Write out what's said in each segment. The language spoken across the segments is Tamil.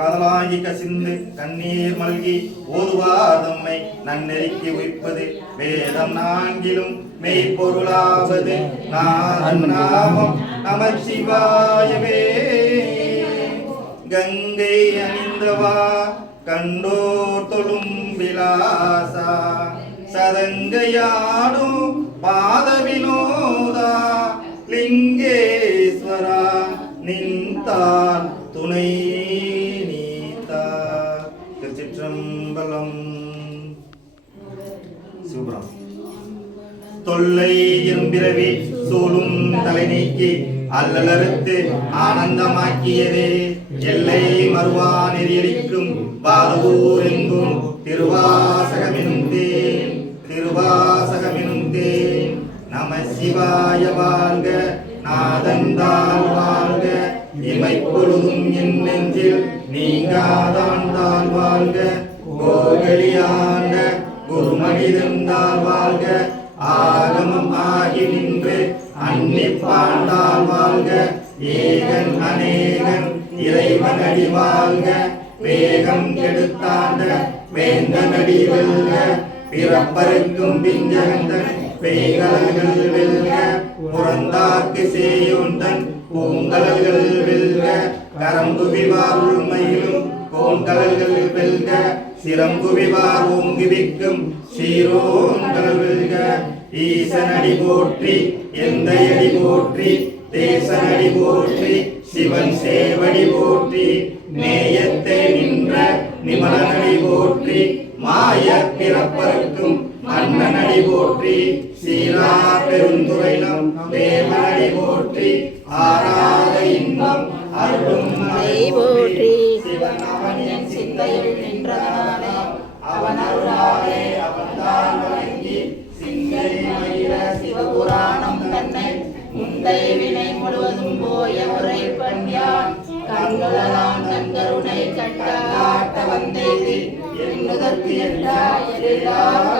காதலாகி கசிந்து கண்ணீர் மல்கி ஓதுவார் தம்மை நன்னெறிக்கு உய்ப்பது வேதம் நான்கிலும் மெய்ப்பொருளாவது நாமம் நமச்சிவாயவே. கங்கை அணிந்தவா கண்டோர் தொழும் விலாசா சதங்கையாடும் பாத வினோதா லிங்கேஸ்வரா நின்றால் துணை நீத்தா. திருச்சிற்றம்பலம். சிவபுரம். தொல்லை இரும்பிறவி சூழும் தலை நீக்கி அல்லலறுத்து ஆனந்தமாக்கியதே எல்லை மறுவா நெறியளிக்கும் வாதவூர் எங்கும் திருவாசகமெனும் தேன் திருவாசகமெனும் தேன். நம சிவாய வாழ்க நாதந்தால் வாழ்க இமைப்பொழுதும் என் நெஞ்சில் நீங்காதாண்டால் வாழ்க கோகலியாண்ட குருமனிதந்தால் வாழ்க ஆகமம் ஆகி நின்று அன்னிப்பாண்டால் வாழ்க ஏகன் அநேகன் இறைவன் அடி வாழ்க வேகம் கெடுத்தாண்ட வேந்தனடி வெல்க பிறப்பருக்கும் பிஞ்சகந்தன் பேய்கலல்கள் வெல்க புறந்தாக்கு சேயோந்தன் பூங்கலல்கள் வெல்க கரம்புவிவார் உள்மையிலும் கோண்கலல்கள் வெல்க சிரம்புவிவார் ஓங்குவிக்கும் சீரோன்கலல் வெல்க. ஈசனடி போற்றி எந்தையடி போற்றி தேசனடி போற்றி சிவன் சேவடி போற்றி நேயத்தை நின்ற நிமலனடி போற்றி மாய பிறப்பருக்கும் மன்னனடி போற்றி சீரா பெருந்துரைனம் தேவனடி போற்றி ஆராத இன்பம் அருளும் போற்றி சிவன் அவனின் சிந்தையில் நின்றதானே அவன் அருளாலே அவன்தான் வழங்கி சிந்தை மயிர சிவபுராணம் தன்னை முந்தை வினை முழுவதும் போய உரை பண்யான் கண்களெல்லாம் தன் கருணை கட்டாட்ட வந்தேதி என்னுதற்கு எல்லா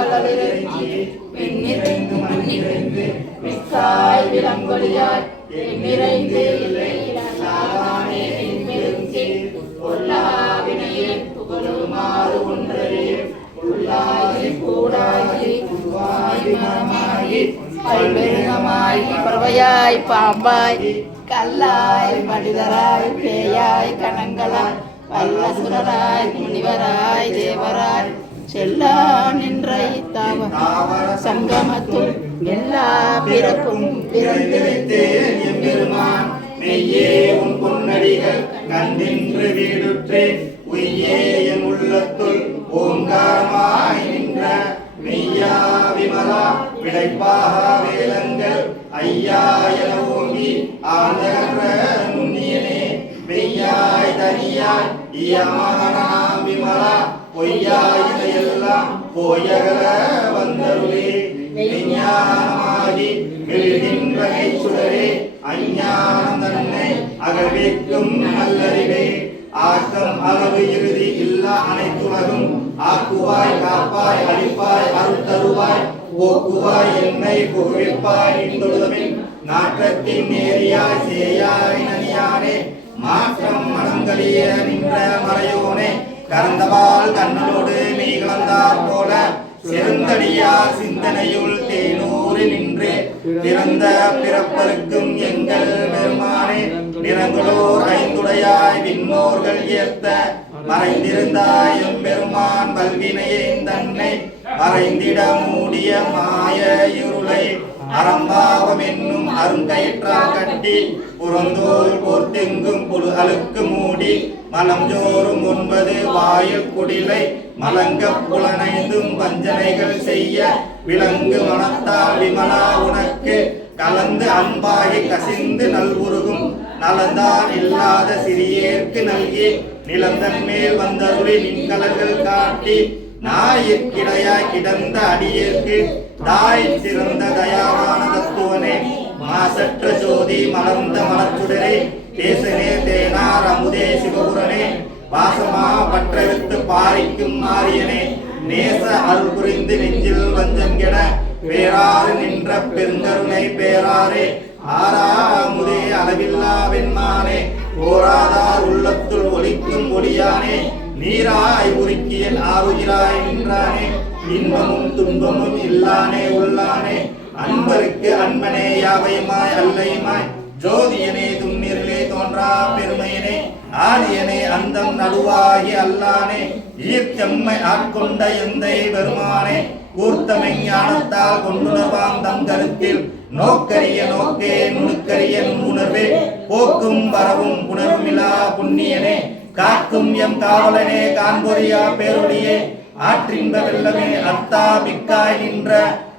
களவிறங்கி பின்னிறைந்து மண்ணிறைந்து மிக்காய் விலங்கொழியாய் நிறைந்து இல்லை சாதானே பெருங்கி பொல்லாவினையே புகழுமாறு ஒன்றே உள்ளாகி கூடாகி குருவாகி மரமாகி பல்வெருகமாய் பறவையாய் பாம்பாய் கல்லாய் மனிதராய் பேயாய் கணங்களாய் வல்லசுரராய் முனிவராய் தேவராய் செல்லா நின்ற தாவர சங்கமத்துள் எல்லா பிறப்பும் பிறந்திருத்தேன் எம்பெருமான் மெய்யே உன் பொன்னடிகள் கண்டின்று வீடுற்றேன் உய்யே என் உள்ளத்துள் ஓங்காரமாய் நின்ற மெய்யா விமலா விடைப்பாக வேலங்கள் ஐயா என ஓங்கி ஆழ்ந்த நுண்ணியனே மெய்யாய் தனியாய் இயமானாம் விமலா பொய்யாய் இதையெல்லாம் போயகல வந்தருளே விஞ்ஞானமாகி விழுகின்ற சுடரே அஞ்ஞானம் தன்னை அகழ்விக்கும் நல்லறிவே ஆக்கம் அளவு இறுதி இல்லா அனைத்துலகும் ஆக்குவாய் காப்பாய் அழிப்பாய் அருள்தருவாய் போக்குவாய் என்னை புகழ்ப்பாய் இந்தொழுதமின் நாற்றத்தின் நேரியாய் சேயாய் நனியானே மாற்றம் மனங்களிய நின்ற மறையோனே கறந்தவாள் கண்ணலோடு நீ கலந்தார் போல சிறந்தடியார் சிந்தனையுள் தேனூறு நின்று பிறந்த பிறப்பருக்கும் எங்கள் பெருமானே நிறங்களோர் ஐந்துடையாய் விண்ணோர்கள் ஏத்த மறைந்திருந்தாய் எம்பெருமான் வல்வினையே தன்னை மறைந்திட மூடிய மாய இருளை அறம்பாவம் என்னும் அருங்கயிற்றால் கட்டி புறந்தோல் போர்த்தெங்கும் புழு அழுக்கு மூடி மலம் ஜோறும் 9 வாயில் குடிலை மலங்க புலனைந்தும் வஞ்சனைகள் செய்ய விலங்கு மனத்தால் விமலா உனக்கு கலந்து அன்பாகி கசிந்து நல்வுருகும் நலந்தான் இல்லாத சிறியேற்கு நல்கி நிலந்தன் மேல் வந்தருளி நின்கலர்கள் காட்டி நாயிற்கிடையாய் கிடந்த அடியேற்கு தாய் சிறந்த தயாவான தத்துவனே மாசற்ற ஜோதி மலர்ந்த மலச்சுடரே தேசனே தேனார் அமுதே சிவபுரனே வாசமா பற்றெடுத்து பாரிக்கும் மாரியனே நேச அருள் புரிந்து நெஞ்சில் வஞ்சம் கெட பேராறு நின்ற பெருங்கருணை பேராரே ஆறாமுதே அளவில்லா வெண்மானே ஓராதார் உள்ளத்துள் ஒளி உதிக்கும் ஒளியானே நீராய் உருக்கியல் ஆறுகிறாய் நின்றானே இன்பமும் துன்பமும் இல்லானே உள்ளானே அன்பருக்கு அன்பனே யாவையுமாய் அல்லையுமாய் ஜோதியனே துன்னிரிலே தோன்றா பெருமையனே ஆதியனே அந்தம் நடுவாகி அல்லானே ஈர்த்தம்மை ஆட்கொண்ட எந்தை பெருமானே கூர்த்தமை ஞானத்தால் கொண்டுணர்வாம் தம் கருத்தில் நோக்கரிய நோக்கே நுணுக்கரிய நுண்ணுணர்வே போக்கும் வரவும் புணர்விழா புண்ணியனே காக்கும் எம் காவலனே காண்பொறியா பேரொழியே ஆற்றின்ப வெள்ளமே அத்தா மிக்காய் நின்ற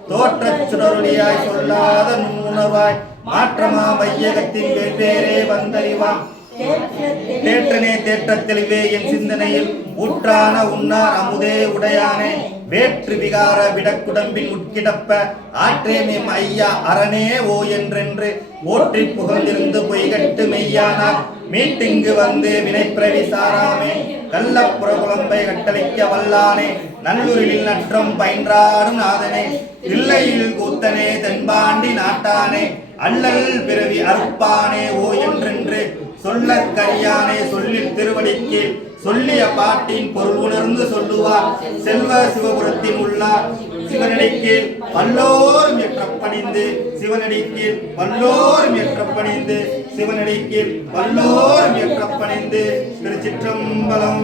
தோற்றச் சுடரொளியாய் சொல்லாத நுண்ணுணர்வாய் மாற்றமா வையகத்தின் வெவ்வேறே வந்தறிவாம் தேற்றனே தேற்றத் தெளிவே என் சிந்தனையில் ஊற்றான உன்னார் அமுதே உடையானே வேற்று விகார விடக்குடம்பின் உட்கிடப்ப ஆற்றேமே ஐயா அரணே ஓ என்றென்று ஓற்றி புகழ்ந்திருந்து பொய்கட்டு மெய்யானார் மீட்டிங்கு வந்து வினைப்பிரவி சாராமே கள்ளப்புற குழம்பை கட்டளிக்க வல்லானே நல்லூரில் நற்றம் பயின்றாடும் நாதனே இல்லையில் கூத்தனே தென்பாண்டி நாட்டானே அல்லல் பிறவி அறுப்பானே ஓ என்றென்று சொல்லக் கரியானே சொல்லில் திருவடிக்கு சொல்லிய பாட்டின் பொருள் உணர்ந்து சொல்லுவார் செல்வ சிவபுரத்தின் உள்ளார் சிவனடிக்கீழ் பல்லோரும் ஏற்றப்பணிந்து சிவனடிக்கீழ் பல்லோரும் ஏற்றப்பணிந்து சிவனடிக்கீழ் பல்லோரும் ஏற்றப்பணிந்து திருச்சிற்றம்பலம்.